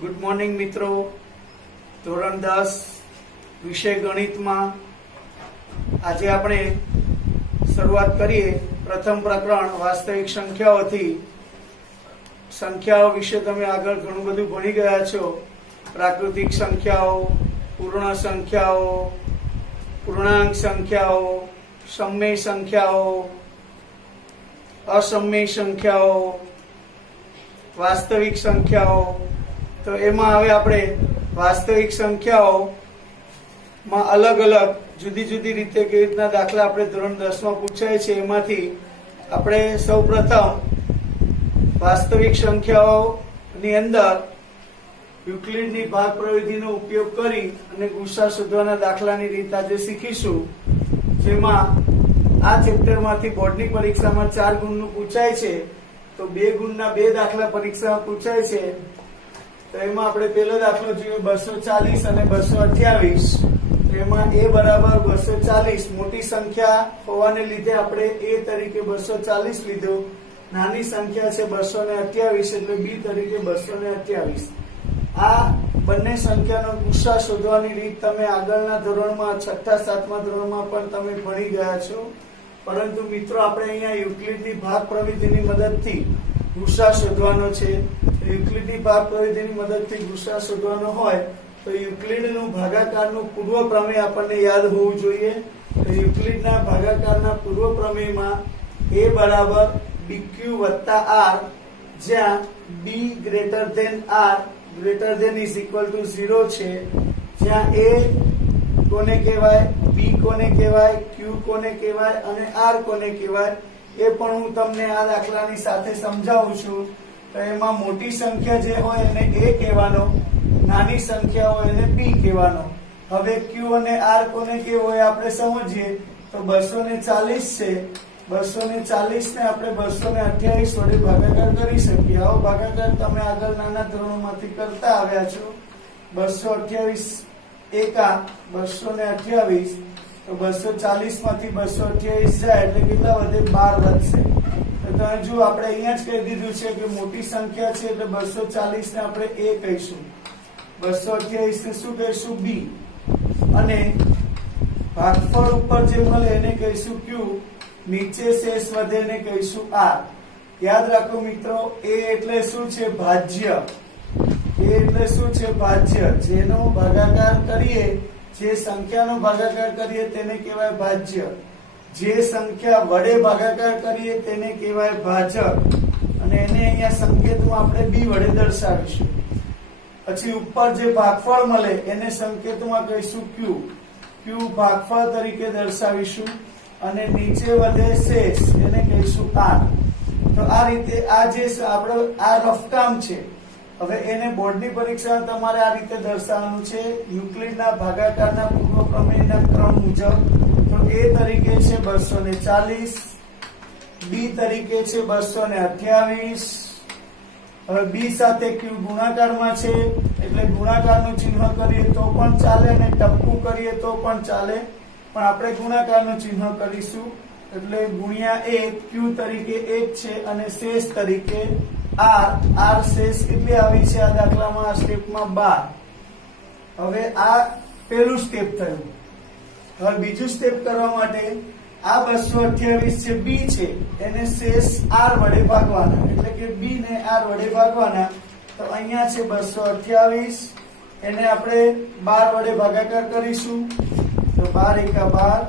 Good morning મિત્રો. ધોરણ 10 વિષય ગણિતમાં આજે આપણે શરૂઆત કરીએ. પ્રથમ પ્રકરણ વાસ્તવિક સંખ્યાઓથી. સંખ્યાઓ વિશે તમે આગળ ઘણું બધું ભણી ગયા છો. પ્રાકૃતિક સંખ્યાઓ, પૂર્ણ સંખ્યાઓ, પૂર્ણાંક સંખ્યાઓ, સમય સંખ્યાઓ, અસમય સંખ્યાઓ, વાસ્તવિક સંખ્યાઓ. તો એમાં હવે આપણે વાસ્તવિક સંખ્યાઓમાં અલગ અલગ જુદી જુદી રીતે કેવી રીતના દાખલા આપણે ધોરણ 10 માં પૂછાય છે એમાંથી આપણે સૌપ્રથમ વાસ્તવિક સંખ્યાઓની અંદર યુક્લિડની ભાગ પ્રવિધિનો ઉપયોગ કરી અને ગુસા શોધવાના દાખલાની રીત આજે શીખીશું. જેમાં આ ચેપ્ટરમાંથી બોર્ડની પરીક્ષામાં 4 ગુણનું પૂછાય છે, તો 2 ગુણના 2 દાખલા પરીક્ષામાં પૂછાય છે. તો એમાં આપણે પહેલો દાખલો જોઈએ 240 અને 228. તો એમાં a બરાબર 240 મોટી સંખ્યા હોવાને લીધે આપણે a તરીકે 240 લીધો. નાની સંખ્યા છે 228 એટલે b તરીકે 228. આ બંને સંખ્યાનો ગુસા શોધવાની રીત તમે આગળના ધોરણમાં 6ઠા 7મા ધોરણમાં પણ તમે ભણી ગયા છો. પરંતુ મિત્રો આપણે અહીંયા યુક્લિડની ભાગ પ્રવિધિની મદદથી ગુસા શોધવાનો છે. યુક્લિડની ભાગ પ્રવિધિની મદદથી ગુસા શોધવાનો હોય તો યુક્લિડનું ભાગાકારનું પૂર્વ પ્રમેય આપણને યાદ હોવું જોઈએ. તો યુક્લિડના ભાગાકારના પૂર્વ પ્રમેયમાં a બરાબર bq વત્તા r, જ્યાં b greater than r greater than is equal to 0 છે. જ્યાં a કોને કહેવાય, b કોને કહેવાય, q કોને કહેવાય અને r કોને કહેવાય એ પણ હું તમને આ દાખલાની સાથે સમજાવું છું. તો એમાં મોટી સંખ્યા જે હોય એને a કહેવાનો, નાની સંખ્યા હોય એને b કહેવાનો. હવે q અને r કોને કહેવાય હોય આપણે સમજીએ. તો 240 છે, 240 ને આપણે 228 વડે ભાગાકાર કરી શકીએ. આવો ભાગાકાર તમે આગળ નાના ધોરણોમાંથી કરતા આવ્યા છો. 228 એકા 228, તો 240 માંથી 228 જાય એટલે કેટલા વધે? 12 વધશે. તો તમે જો આપણે અહીંયા જ કહી દીધું છે કે મોટી સંખ્યા છે એટલે 240 ને આપણે a કહીશું, 228 ને શું કહીશું? b. અને ભાગફળ ઉપર જે મળે એને કહીશું q, નીચે શેષ વધે એને કહીશું r. યાદ રાખો મિત્રો, a એટલે શું છે? ભાજ્ય. a એટલે શું છે? ભાજ્ય. જેનો ભાગાકાર કરીએ, જે સંખ્યાનો ભાગાકાર કરીએ તેને કહેવાય ભાજ્ય. જે સંખ્યા વડે ભાગાકાર કરીએ તેને કહેવાય ભાજક. અને એને અહીંયા સંકેતમાં આપણે b વડે દર્શાવીશું. પછી ઉપર જે ભાગફળ મળે એને સંકેતમાં કહીશું q, q ભાગફળ તરીકે દર્શાવીશું. અને નીચે વધે શેષ એને કહીશું r. તો આ રીતે આ જે આપણો આ રફકામ છે. હવે એને બોર્ડની પરીક્ષામાં તમારે આ રીતે દર્શાવવાનું છે. યુક્લિડના ભાગાકારના પૂર્વ પ્રમેયના ક્રમ મુજબ. તો a તરીકે છે 240, b તરીકે છે 228. હવે b સાથે q ગુણાકારમાં છે એટલે ગુણાકારનું ચિહ્ન કરીએ તો પણ ચાલે અને ટપકું કરીએ તો પણ ચાલે, પણ આપણે ગુણાકારનું ચિહ્ન કરીશું. એટલે ગુણ્યા 1, q તરીકે 1 છે અને શેષ તરીકે r શેષ કેટલી આવી છે આ દાખલામાં? આ સ્ટેપમાં 12. હવે આ પહેલું સ્ટેપ થયું. હવે બીજું સ્ટેપ કરવા માટે આ 228 છે b છે એને શેષ r વડે ભાગવાના, એટલે કે b ને r વડે ભાગવાના. તો અહીંયા છે 228, એને આપણે 12 વડે ભાગાકાર કરીશું. તો 12 એકા 12,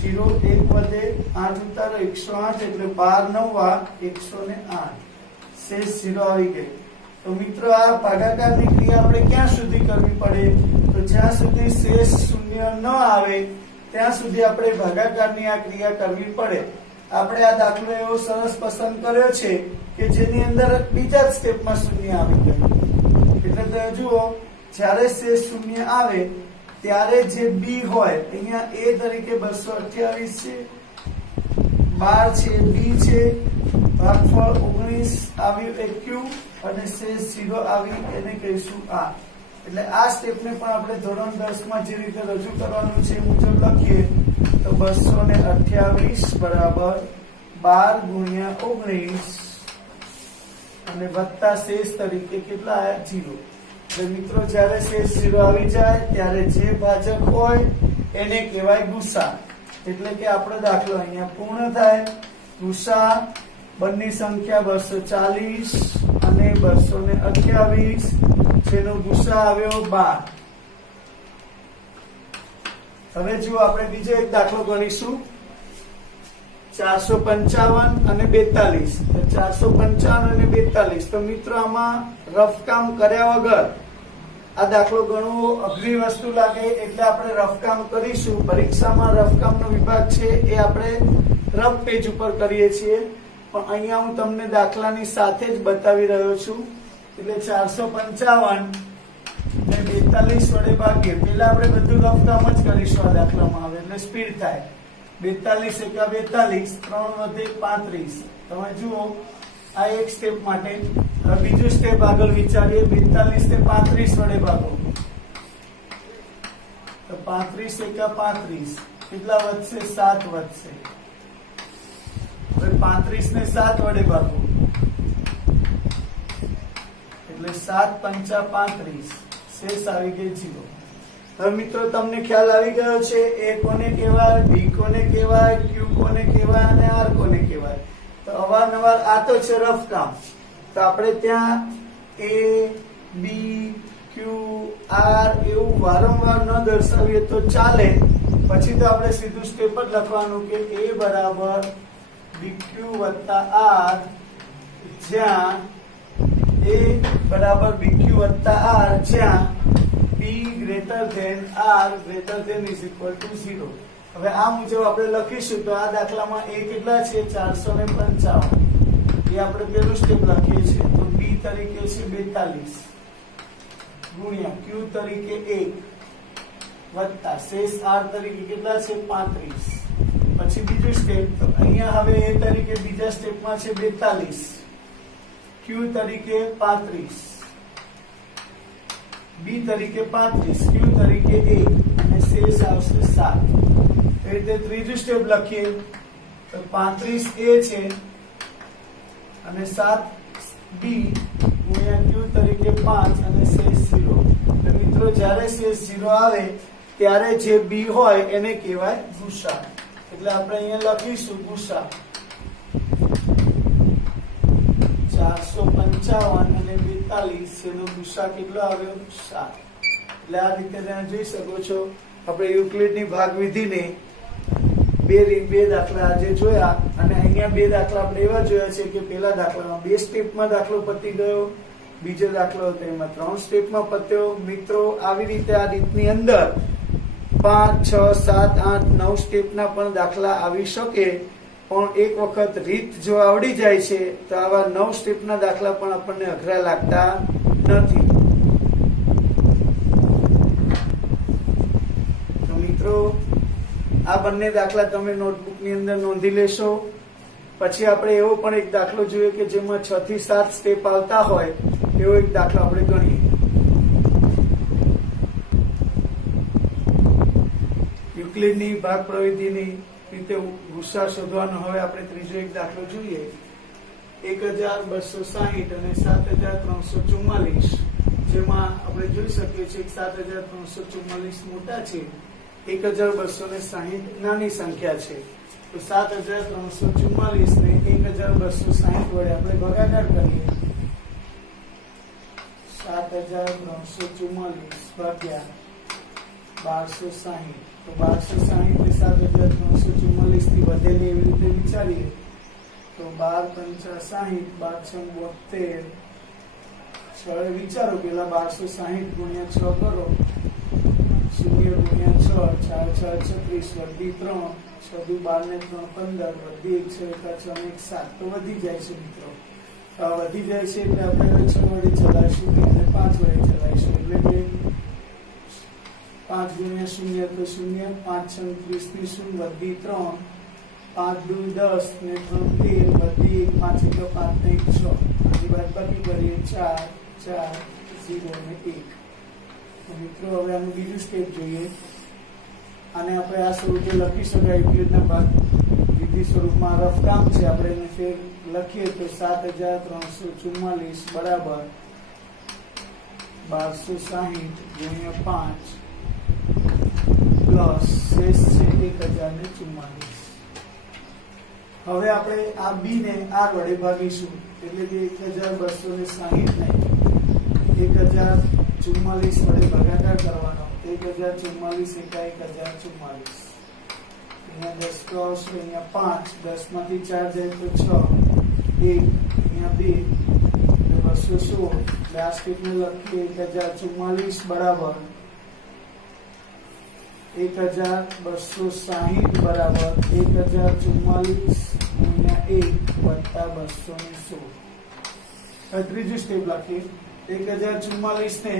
0 1 વધે, 8 ઉતારો 108 એટલે 12 9 108, શેષ 0 આવી ગઈ. તો મિત્રો આ ભાગાકારની ક્રિયા આપણે ક્યાં સુધી કરવી પડે? તો જ્યાં સુધી શેષ શૂન્ય ન આવે ત્યાં સુધી આપણે ભાગાકારની આ ક્રિયા કરવી પડે. આપણે આ દાખલો એવો સરસ પસંદ કર્યો છે કે જેની અંદર બીજા જ સ્ટેપમાં શૂન્ય આવી ગયું. એટલે તમે જુઓ, જ્યારે શેષ શૂન્ય આવે ત્યારે જે b હોય અહીંયા a તરીકે 228 છે, 12 છે, b છે, ભાગફળ 19 આવ્યું એ q અને શેષ 0 આવી એને કહીશું r. એટલે આ સ્ટેપને પણ આપણે ધોરણ 10 માં જે રીતે રજૂ કરવાનું છે મુજબ લખીએ તો 228 બરાબર 12 ગુણ્યા 19 અને વત્તા શેષ તરીકે કેટલા આયા 0। એટલે મિત્રો જ્યારે શેષ 0 આવી જાય ત્યારે જે ભાજક હોય એને કહેવાય ગુસા। એટલે કે આપણો દાખલો અહીંયા પૂર્ણ થાય। ગુસા બંને સંખ્યા 240 અને 228 જેનો ગુસા આવ્યો 12। હવે જો આપણે બીજો એક દાખલો ગણીશું 455 અને 42। તો 455 અને 42 તો મિત્રો આમાં રફ કામ કર્યા વગર આ દાખલો ગણવો અઘરી વસ્તુ લાગે એટલે આપણે રફ કામ કરીશું। પરીક્ષામાં રફ કામનો વિભાગ છે એ આપણે રફ પેજ ઉપર કરીએ છીએ, પણ અહીંયા હું તમને દાખલાની સાથે જ બતાવી રહ્યો છું। એટલે 455 ને 42 વડે ભાગીએ। પહેલા આપણે બધું રફ કામ જ કરીશું આ દાખલામાં, હવે એટલે સ્પીડ થાય। 42 એકા 42, 3 વધે 35। તમે જુઓ આ એક સ્ટેપ માટે। હવે બીજું સ્ટેપ આગળ વિચારીએ। 42 ને 35 વડે ભાગો તો 35 એકા 35 કેટલા વધશે? 7 વધશે। હવે 35 ને 7 વડે ભાગો એટલે 7 પંચા 35, શેષ આવી ગઈ 0। હવે મિત્રો તમને ખ્યાલ આવી ગયો છે એ કોને કહેવાય, બી કોને કહેવાય, ક્યુ કોને કહેવાય અને આર કોને કહેવાય। તો અવારનવાર આ તો છે રફ કામ, તો આપણે ત્યાં એ બી ક્યુ આર એવું વારંવાર ન દર્શાવીએ તો ચાલે। પછી તો આપણે સીધું સ્ટેપ જ લખવાનું કે એ બરાબર બીક્યુ વત્તા આર, જ્યાં એ બરાબર બીક્યુ વત્તા આર, જ્યાં B greater than R greater than is equal to 0। હવે આ મુજબ આપણે લખીશું તો આ દાખલામાં એ કેટલા છે? 455। એ આપણે પેલું સ્ટેપ લખીએ છીએ તો બી તરીકે છે 42 ગુણ્યા ક્યુ તરીકે 1 વત્તા શેષ આર તરીકે કેટલા છે? 35। પછી બીજું સ્ટેપ તો અહીંયા હવે એ તરીકે બીજા સ્ટેપમાં છે 42, ક્યુ તરીકે 35, બી તરીકે 35, ક્યુ તરીકે 1 અને શેષ આવશે 7। એ રીતે ત્રીજું સ્ટેપ લખીએ તો 35 એ છે અને 7 બી ગુણ્યા ક્યુ તરીકે 5 અને શેષ 0। એટલે મિત્રો જ્યારે શેષ 0 આવે ત્યારે જે બી હોય એને કહેવાય ગુસા। એટલે આપણે અહીંયા લખીશું ગુસા 455 અને 42 એનો ગુસા કેટલો આવ્યો? 7। એટલે આ રીતે તમે જોઈ શકો છો આપણે યુક્લિડની ભાગવિધિને બે દાખલા આજે જોયા, અને અહીંયા બે દાખલા આપણે એવા જોયા છે કે પહેલા દાખલામાં 2 સ્ટેપમાં દાખલો પતી ગયો, બીજો દાખલો હતો એમાં 3 સ્ટેપમાં પત્યો। મિત્રો આવી રીતે આ રીતની અંદર 5, 6, 7, 8, 9 સ્ટેપના પણ દાખલા આવી શકે, પણ એક વખત રીત જો આવડી જાય છે તો આવા 9 સ્ટેપના દાખલા પણ આપણને અઘરા લાગતા નથી। તો મિત્રો આ બંને દાખલા તમે નોટબુકની અંદર નોંધી લેશો। પછી આપણે એવો પણ એક દાખલો જોઈએ કે જેમાં 6 થી 7 સ્ટેપ આવતા હોય એવો એક દાખલો આપણે ગણીએ। યુક્લિડની ભાગ પ્રવિધિની રીતે ગુસા શોધવાનો હવે આપણે ત્રીજો એક દાખલો જોઈએ। 1260 અને 7344, જેમાં આપણે જોઈ શકીએ છીએ કે 7344 મોટા છે, 1260 નાની સંખ્યા છે। તો 7344 ને 1260 વડે આપણે ભાગાકાર કરીએ। 7344 ભાગ્યા 1260, તો 1260 ને 7344 થી વધેલી એવી રીતે વિચારીએ તો 12 પંચા 60, 12 72, 6 વિચારો પેલા 1260 ગુણ્યા 6 કરો, 0 ગુણ્યા 6, 4 6 36 વધી 3, 6 દુ 12 ને 3 15 વધી 1 6 1 6 1 7, તો વધી જાય છે મિત્રો। વધી જાય છે એટલે આપણે 6 વડે ચલાવીશું અને 5 વડે ચલાવીશું, એટલે કે 5 ગુણ્યા 0 તો 0, 5 6 30 ની 0 વધી 3, 5 દુ 10 ને 3 13 વધી 1, 5 1 5 ને 1 6, આની બાદબાકી કરીએ 4 4 0 ને 1। મિત્રો હવે આનું બીજું સ્ટેપ જોઈએ। આને આપણે આ સ્વરૂપે લખી શકાય યુક્લિડના ભાગ વિધિ સ્વરૂપમાં રફ કામ છે, આપણે એને ફેર લખીએ તો 7344 બરાબર 1260 ગુણ્યા 5 પ્લસ શેષ છે 1044. હવે આપણે આ બી ને આર વડે ભાગીશું એટલે કે 1260 ને 1044 વડે ભાગાકાર કરવાનો. 1044 એકા 1044. અહીંયા 10 ક્રોસ અહીંયા 5, 10 માંથી 4 જાય તો 6, 1 અહીંયા 2 216. લાસ્ટ ને લખીએ 1044 બરાબર 1260 બરાબર 1044 ગુણ્યા 1 વત્તા 216. હવે ત્રીજું સ્ટેપ લખીએ. 1044 ને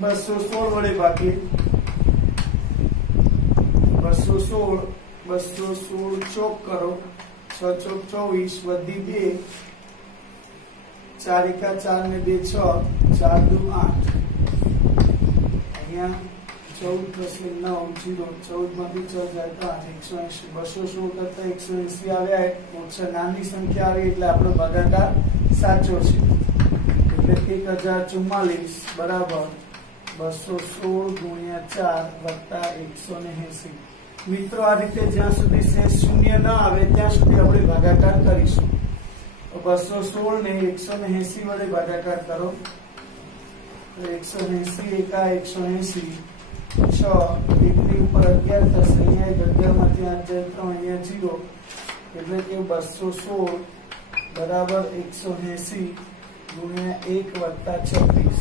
216 વડે ભાગીએ. 216 ચોક કરો, 6 ચોક 24 વધી 2, 4 એકા 4 ને 2 6, 4 દુ 8. અહીંયા 14 થશે 9 0, 14 માંથી 6 જાય તો 8, 180. 216 કરતા 180 આવ્યા, ઓછા નાની સંખ્યા આવી એટલે આપણો ભાગાકાર સાચો છે. એટલે 1044 બરાબર 216 ગુણ્યા 4 વત્તા 180. મિત્રો આ રીતે જ્યાં સુધી શેષ શૂન્ય ન આવે ત્યાં સુધી આપણે ભાગાકાર કરીશું. 216 ને 180 વડે ભાગાકાર કરો. 180 એકા 180, 6 એકની ઉપર 11 થશે. અહીંયા 11 માંથી 8 જાય 3, અહીંયા 0 એટલે કે 216 બરાબર 180 ગુણ્યા 1 વત્તા 36.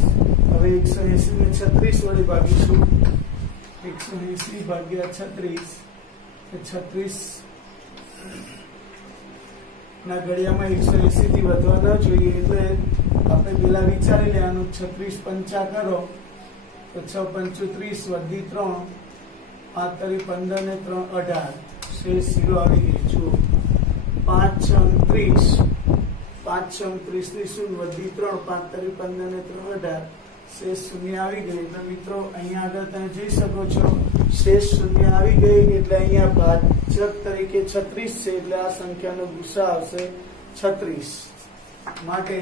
હવે 180 ને 36 વડે ભાગીશું. 180 ભાગ્યા 36 ના ઘડિયામાં 180 થી વધવા ન જોઈએ એટલે આપણે પેલા વિચારી લેવાનું. 36 પંચા કરો તો 6 પંચુ 30 વધી 3, 5 તરી 15 ને 3 18, શેષ 0 આવી ગઈ. જુઓ 5 6 30, 5 6 30 ની શૂન્ય વધી 3, 5 તરી 15 ને 3 18, શેષ શૂન્ય આવી ગઈ. એટલે મિત્રો અહીંયા આગળ તમે જોઈ શકો છો શેષ શૂન્ય આવી ગઈ એટલે અહીંયા ભાજક તરીકે 36 છે એટલે આ સંખ્યાનો ગુસા આવશે 36. માટે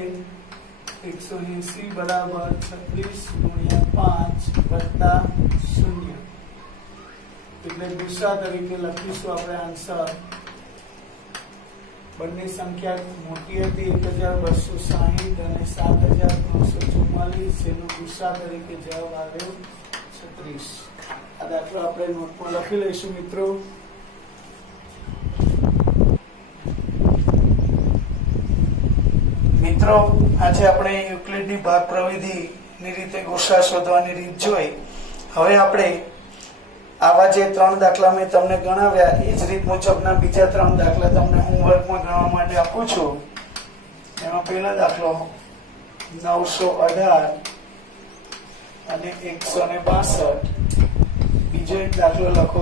180 બરાબર 36 ગુણ્યા 5 વત્તા 0 એટલે ગુસા તરીકે લખીશું આપણે આન્સર. બંને સંખ્યા મોટી હતી 1260 અને 7344, એનો ગુસા તરીકે જવાબ આવ્યો 36. આ દાખલો આપણે નોટમાં લખી લઈશું મિત્રો. મિત્રો આજે આપણે યુક્લિડની ભાગ પ્રવિધિની રીતે ગુસા શોધવાની રીત જોઈ. હવે આપણે આવા જે 3 દાખલા મેં તમને ગણાવ્યા એ જ રીત મુજબના બીજા 3 દાખલા તમને હોમવર્કમાં ગણવા માટે આપું છું. એમાં પહેલો દાખલો 918 અને 162. બીજો એક દાખલો લખો